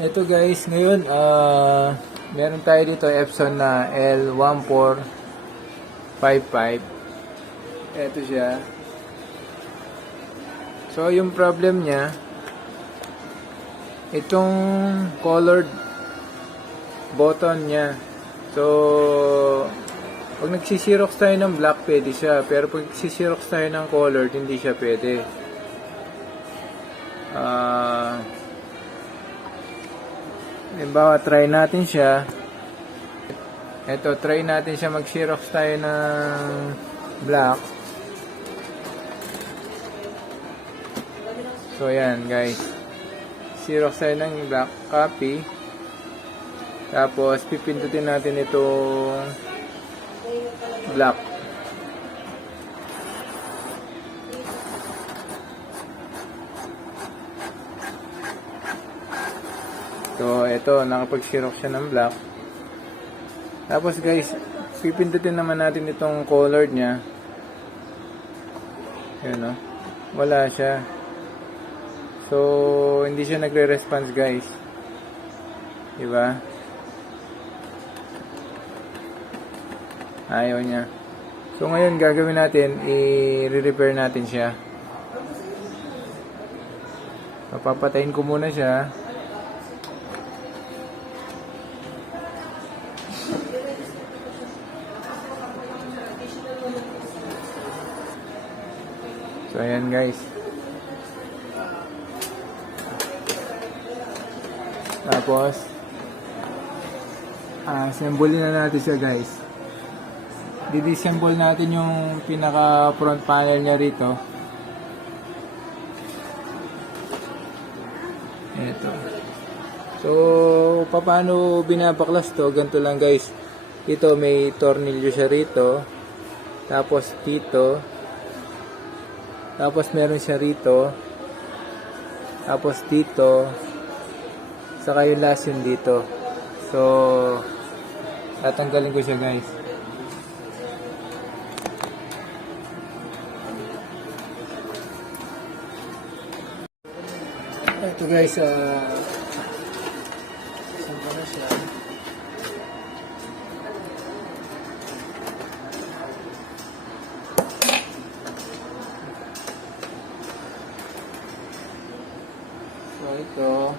Ito guys, ngayon meron tayo dito Epson na L1455. Ito siya. So yung problem niya, itong colored button niya. So pag nagsisirox tayo ng black, pwede siya. Pero pag nagsisirox tayo ng colored, hindi siya pwede. Halimbawa, try natin siya. Ito, try natin siya mag-xerox tayo ng black. So, ayan guys. Xerox tayo ng black copy. Tapos, pipindutin natin itong black. So, ito, nakapag-xerox siya ng black. Tapos guys, pipindutin naman natin itong colored niya. Ayan o. Wala siya. So, hindi siya nagre-response guys. Diba? Ayaw niya. So, ngayon gagawin natin, i-repair natin siya. Papatayin ko muna siya. So, ayan guys. Tapos, assemble na natin siya guys. Didisassemble natin yung pinaka front panel niya rito. Ito. So, paano binabaklas to? Ganito lang guys. Dito may tornilyo siya rito. Tapos dito. Tapos meron siya rito. Tapos dito. Saka yung last yun dito. So, tatanggalin ko siya guys. Ito guys, saan ko na siya? So ito,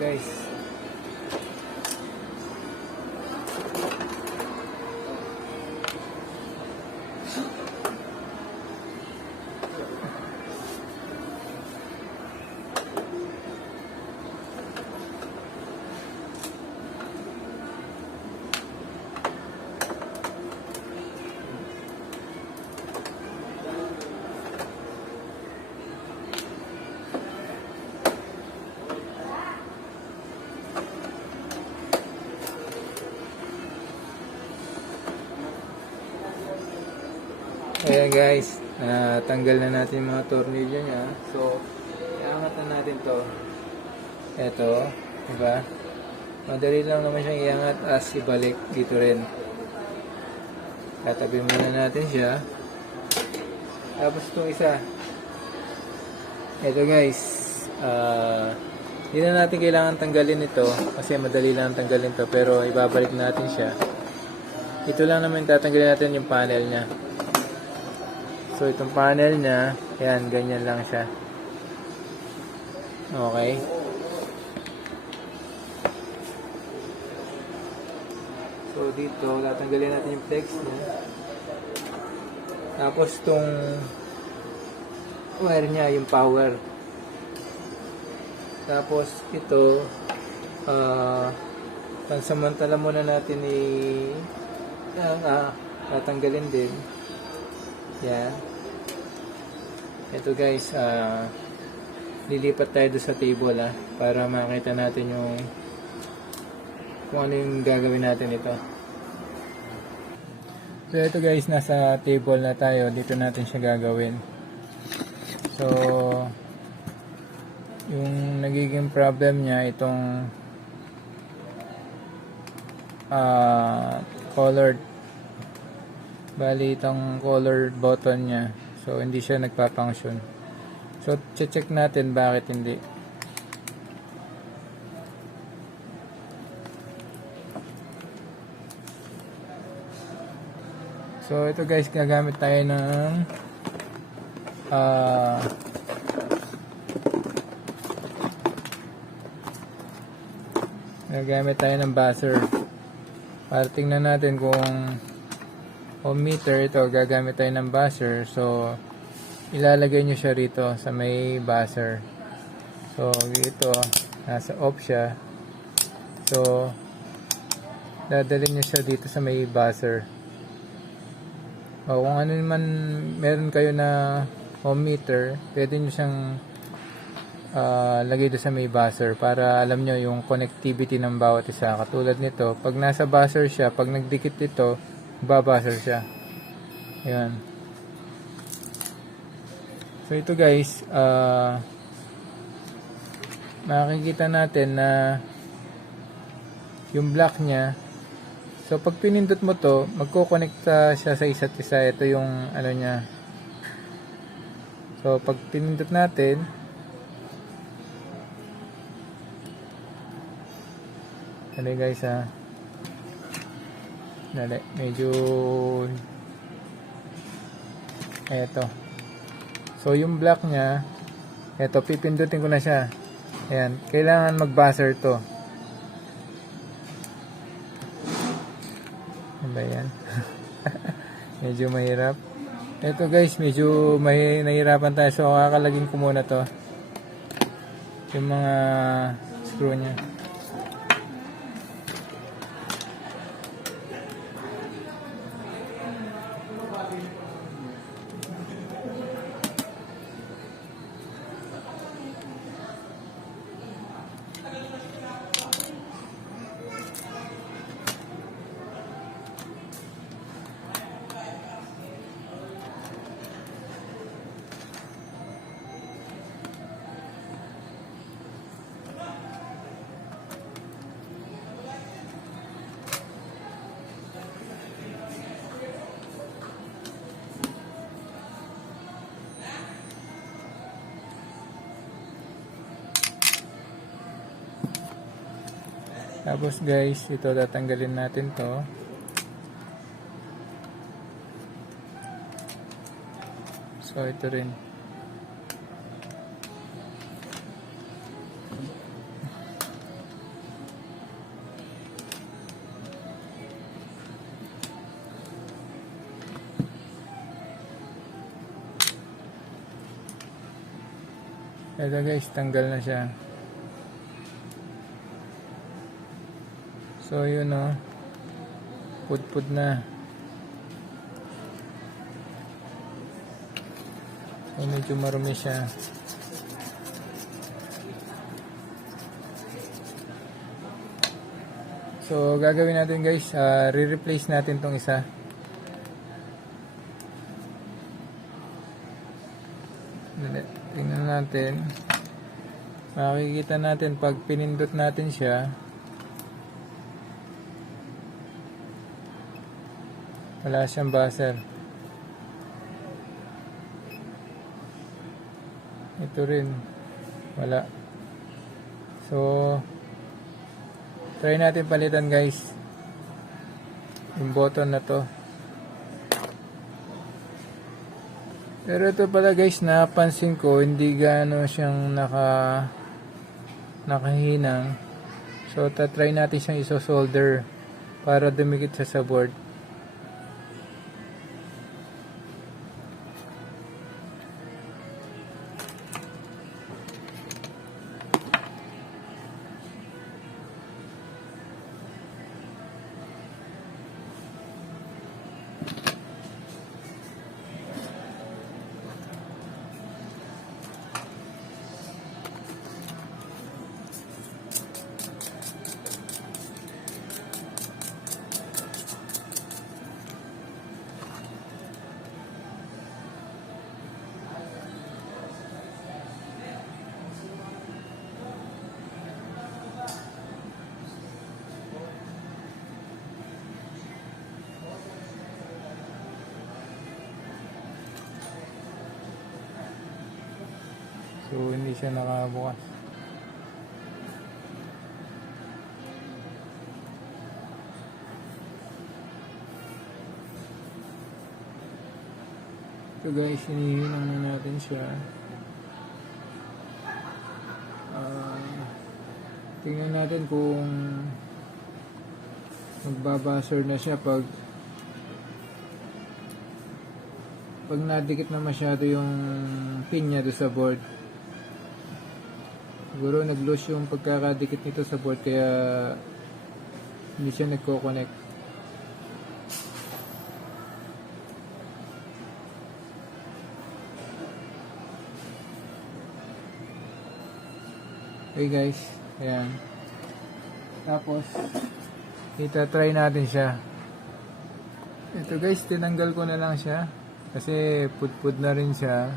guys. Ayan guys, tanggal na natin yung mga tornilyo niya. So, iangat na natin to. Ito, diba? Madali lang naman siyang iangat as ibalik dito rin. Tatabi muna natin siya. Tapos itong isa. Ito guys, hindi na natin kailangan tanggalin ito kasi madali lang tanggalin to, pero ibabalik natin siya. Ito lang naman tatanggalin natin yung panel niya. So, itong panel niya, yan, ganyan lang siya. Okay. So, dito, tatanggalin natin yung flex niya. Tapos, itong wire niya, yung power. Tapos, ito, pansamantala muna natin tatanggalin din. Yan. Ito guys, lilipat tayo doon sa table para makita natin yung kung ano yung gagawin natin ito. So ito guys, nasa table na tayo. Dito natin siya gagawin. So yung nagiging problem niya, itong colored. Bali itong colored button niya. So hindi siya nagpa-function. So check natin bakit hindi. So ito guys, gagamit tayo ng buzzer para tingnan natin kung home meter. Ito, gagamit tayo ng buzzer. So ilalagay nyo siya rito sa may buzzer. So ito, nasa off siya. So dadalhin nyo siya dito sa may buzzer. O kung ano naman meron kayo na home meter, pwede nyo siyang lagay doon sa may buzzer para alam nyo yung connectivity ng bawat isa. Katulad nito, pag nasa buzzer siya, pag nagdikit ito, babuzzer siya. Ayan. So ito guys, makikita natin na yung black nya. So pag pinindot mo to, magko-connect siya sa isa't isa. Ito yung ano niya. So pag pinindot natin, dali guys ha. Dali, medyo eto. So yung black nya, eto, pipindutin ko na siya. Ayan, kailangan mag-buzzer to. Ano ba yan? Medyo mahirap. Ito guys, medyo nahirapan tayo. So kakalagin ko muna to. Yung mga screw nya. Tapos guys, ito tatanggalin natin to. So ito rin. Ito guys, tanggal na siya. So yun o, pud-pud na. So medyo marumi siya. So gagawin natin guys, re-replace natin tong isa. Tingnan natin. Makikita natin pag pinindot natin siya, wala siyang buzzer. Ito rin, wala. So try natin palitan guys yung button na to. Pero ito pala guys, napansin ko hindi gaano siyang nakahinang. So try natin siyang iso-solder para dumikit siya sa board. So, hindi siya nakabukas. So guys, hinihinang na natin siya. Tingnan natin kung magbabuzzer na siya pag nadikit na masyado yung pin niya doon sa board. Siguro nag-loose yung pagkakadikit nito sa board kaya hindi siya nagko-connect. Okay guys, ayan. Tapos itatry natin siya. Ito guys, tinanggal ko na lang siya kasi pudpud na rin siya.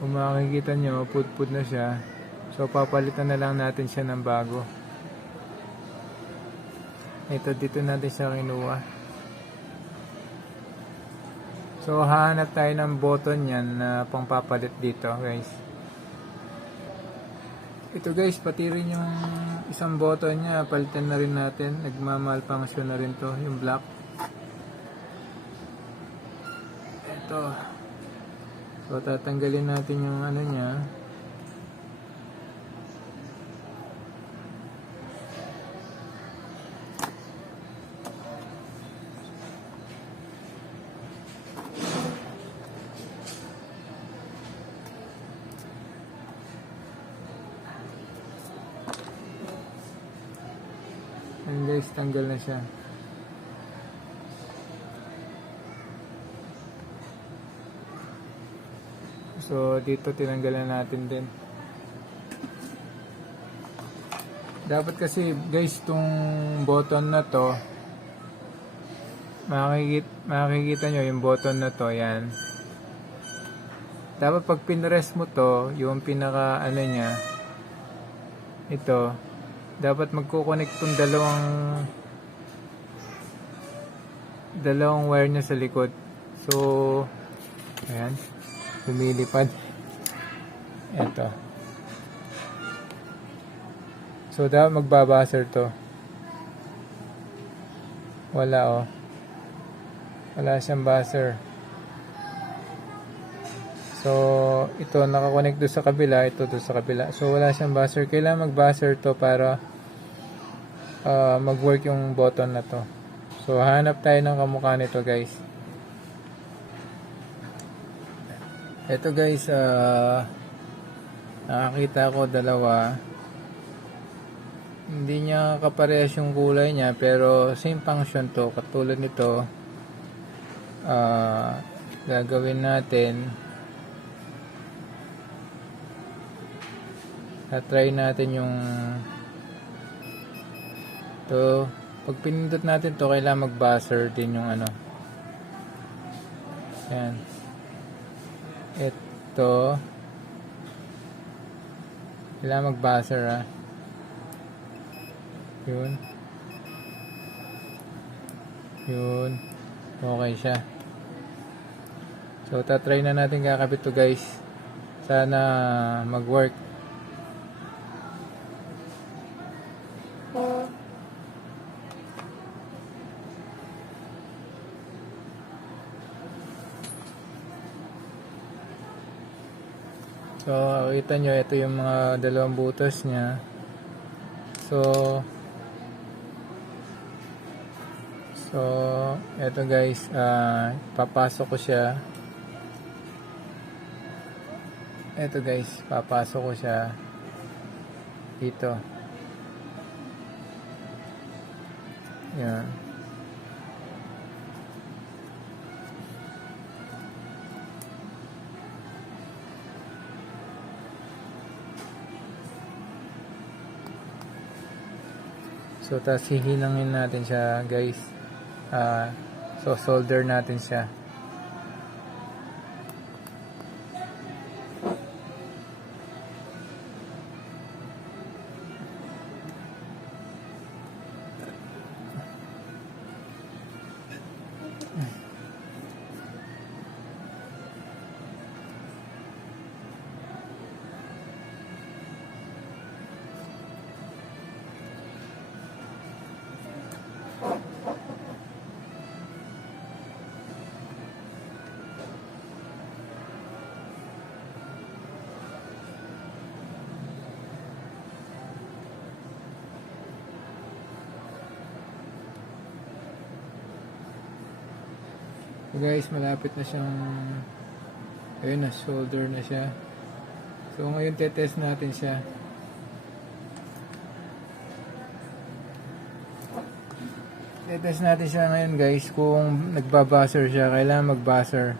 Kung makikita nyo, pudpud na siya. So papalitan na lang natin siya ng bago. Ito, dito natin siya kinuha. So hahanap tayo ng button yan na pangpapalit dito guys. Ito guys, pati rin yung isang button niya, palitan na rin natin. Nagmamalfunction na rin to, yung black. Ito. So, tatanggalin natin yung ano niya. And guys, tanggal na siya. So, dito tinanggalan natin din. Dapat kasi guys, itong button na to, makikita nyo yung button na to, yan. Dapat pag pinrest mo to, yung pinaka ano niya, ito, dapat magko-connect tong dalawang wire niya sa likod. So, ayan, lumilipad. Ito. So, dapat magbabuzzer to. Wala, oh. Wala siyang buzzer. So, ito nakakonect doon sa kabila, ito doon sa kabila. So, wala siyang buzzer. Kailangan mag-buzzer to para mag-work yung button na to. So, hanap tayo ng kamukha nito, guys. Ito, guys, nakakita ko dalawa. Hindi niya kaparehas yung kulay niya, pero same function to. Katulad nito, gagawin natin, try natin yung to. Pag pinindot natin to, kailangan mag-buzzer din yung ano. Ayan. Ito, kailangan mag-buzzer, ha. Yun. Yun. Okay siya. So, tatry na natin kakabit to, guys. Sana mag-work. So, kita nyo, ito yung mga dalawang butas niya. So, eto guys, papasok ko siya. Eto guys, papasok ko siya dito. Yan. So, tapos hihinangin natin siya, guys. So, solder natin siya. So guys, malapit na siyang, ayun na, shoulder na siya. So ngayon tetest natin siya. Tetest natin siya ngayon guys kung nagbabuzzer siya. Kailangan magbuzzer.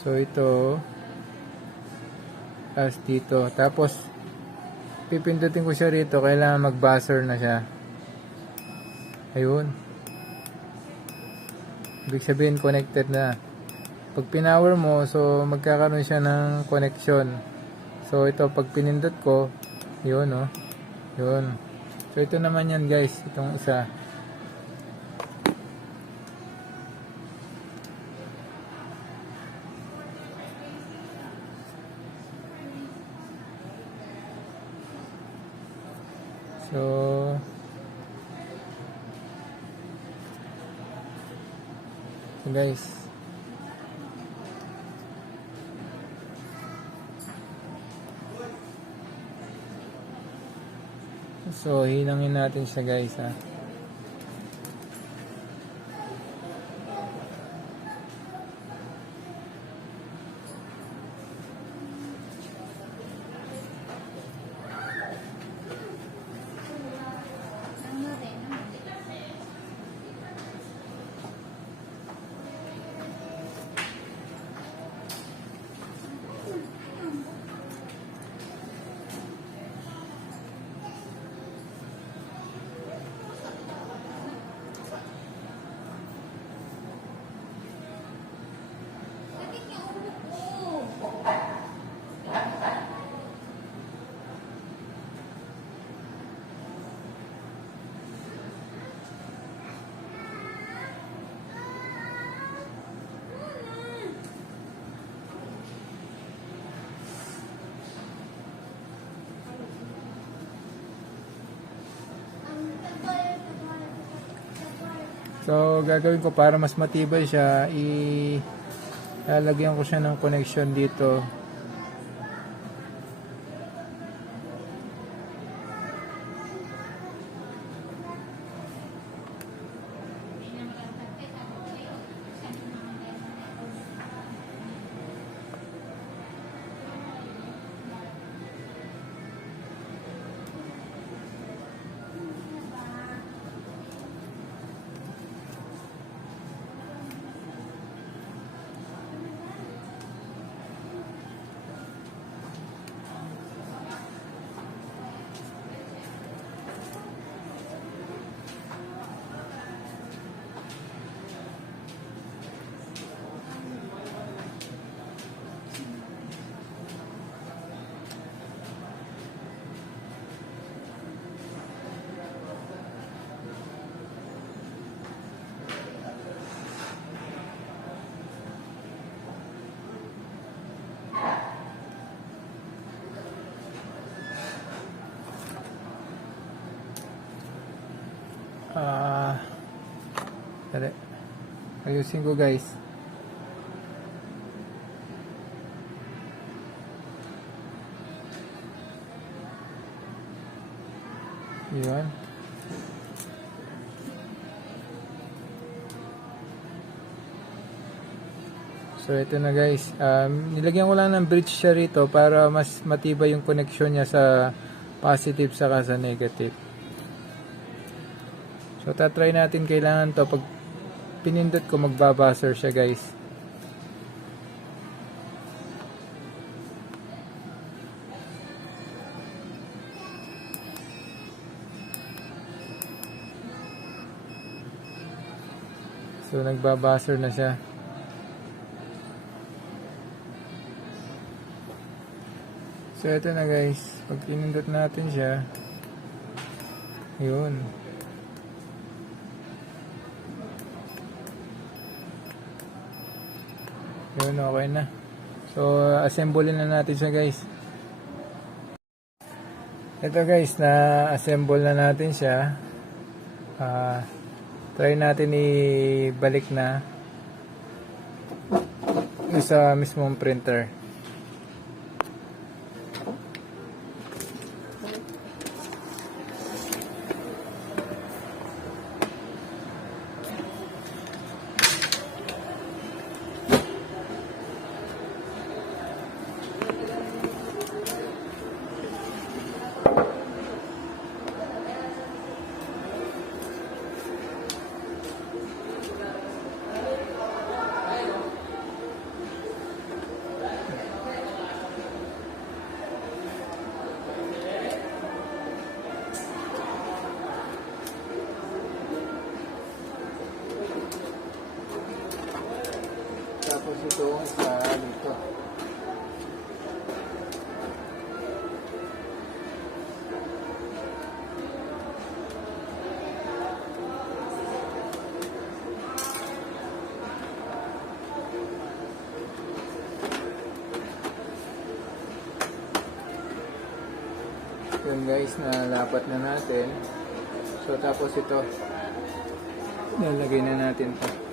So ito, tapos dito. Tapos pipindutin ko siya rito. Kailangan magbuzzer na siya. Ayun. Ibig sabihin connected na. Pag pinower mo, so magkakaroon siya ng connection. So ito pag pinindot ko, yun oh. Yun. So ito naman yan guys, itong isa. So guys, so hinangin natin siya guys ha. So, gagawin ko para mas matibay siya, ilalagyan ko siya ng connection dito. Tara. Ayusin ko guys. Yun. So ito na guys. Nilagyan ko lang ng bridge siya rito para mas matibay yung connection niya sa positive saka sa negative. So tatry natin, kailangan to pag pinindot ko magbabuzzer siya guys. So nagbabuzzer na siya. So ito na guys, pag pinindot natin siya, yun. Yun, okay na. So, assemble na natin siya guys. Ito guys, na-assemble na natin siya. Try natin ibalik na sa mismong printer. itong isa dito. Yun guys, nalapat na natin. So tapos ito, lalagay na natin ito.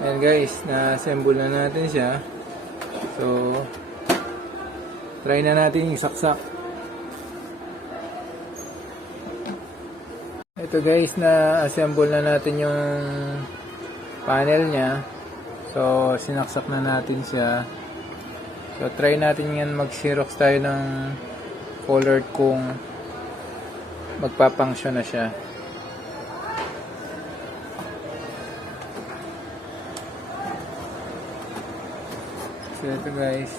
Ayan guys, na-assemble na natin siya. So, try na natin isaksak. Ito guys, na-assemble na natin yung panel niya. So, sinaksak na natin siya. So, try natin yan mag-xerox tayo ng colored kung magpapunction na siya. So ito guys,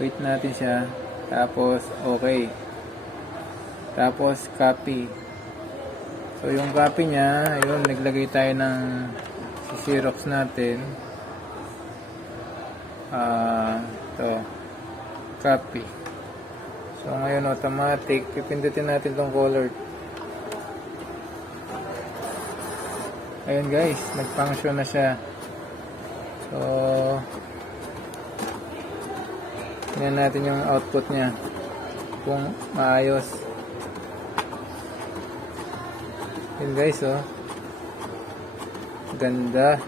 wait natin siya, tapos okay, tapos copy. So yung copy niya, ayun, naglagay tayo ng si-xerox natin. Ito, copy. So ngayon automatic, pipindutin natin tong colored. Ayun guys, nag-function na siya. So, tingnan natin yung output niya kung maayos. Yun guys, oh. Ganda.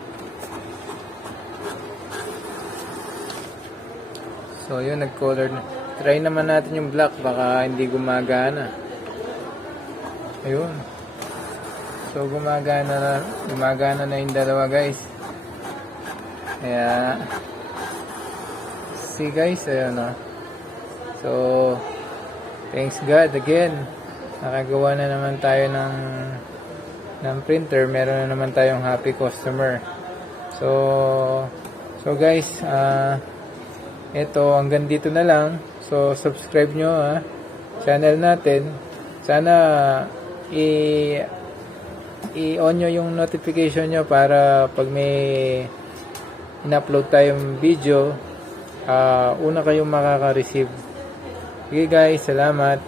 So, yun, nag-color na. Try naman natin yung black, baka hindi gumagana. Ayun. So, gumagana na yung dalawa guys. Kaya, see guys, ayun o. So, thanks God again. Nakagawa na naman tayo ng printer. Meron na naman tayong happy customer. So guys, ito, hanggang dito na lang. So, subscribe nyo channel natin. Sana i-on nyo yung notification nyo para pag may in-upload tayong video, una kayong makaka-receive. Okay guys, salamat.